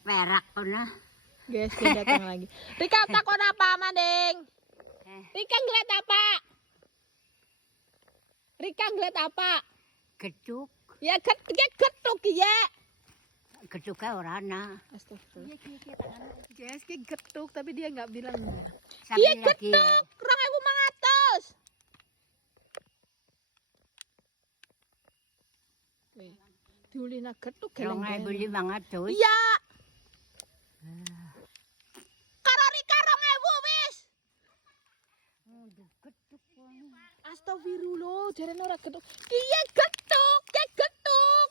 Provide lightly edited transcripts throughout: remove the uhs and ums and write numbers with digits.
Perak pernah. Guys, dia datang lagi. Rika takut apa, Manding? Rika ngeliat apa? Rika ngeliat apa? Geduk. Ya getuk ya. Geduknya orana. Astagfirullah. Guys, ki getuk tapi dia nggak bilang. Sapi Iya lagi. getuk, 2.500. Diulina getuk geleng-geleng. 2.500. Iya. Karo Rika 2.000 wis. Geduk. Astagfirullah, jarene ora getuk. Iya getuk, ya getuk.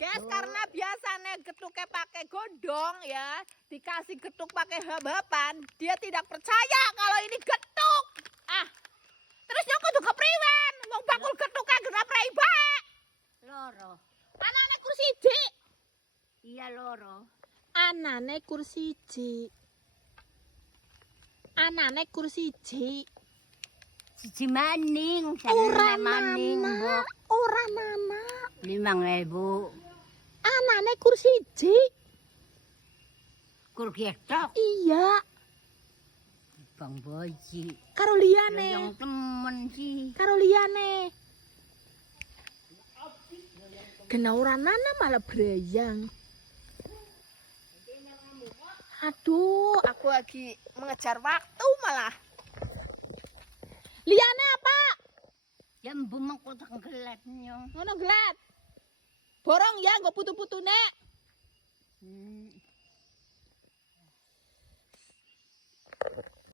Guys, karena biasanya getuknya pakai godong ya, dikasih getuk pakai hab-haban, dia tidak percaya kalau ini getuk. Terus yo kudu kepriwen? Wong bakul getuknya genap rai bae. Loro. Anane kursi siji. Iya loro. Anane kursi siji. Anane kursi siji. Siji maning. Ora maning. nana, ora nana. 5.000. Anane kursi siji. Kurgi tok. Iya. Bang Boji. Karo liyane. Yang temen sih. Karo liyane. Kena ora nana malah berayang. Aduh, aku lagi mengejar waktu malah. Liyane apa? Ya mbumeng kok tenggelat nyong. Ngono glet. Borong ya, nggo putu-putune.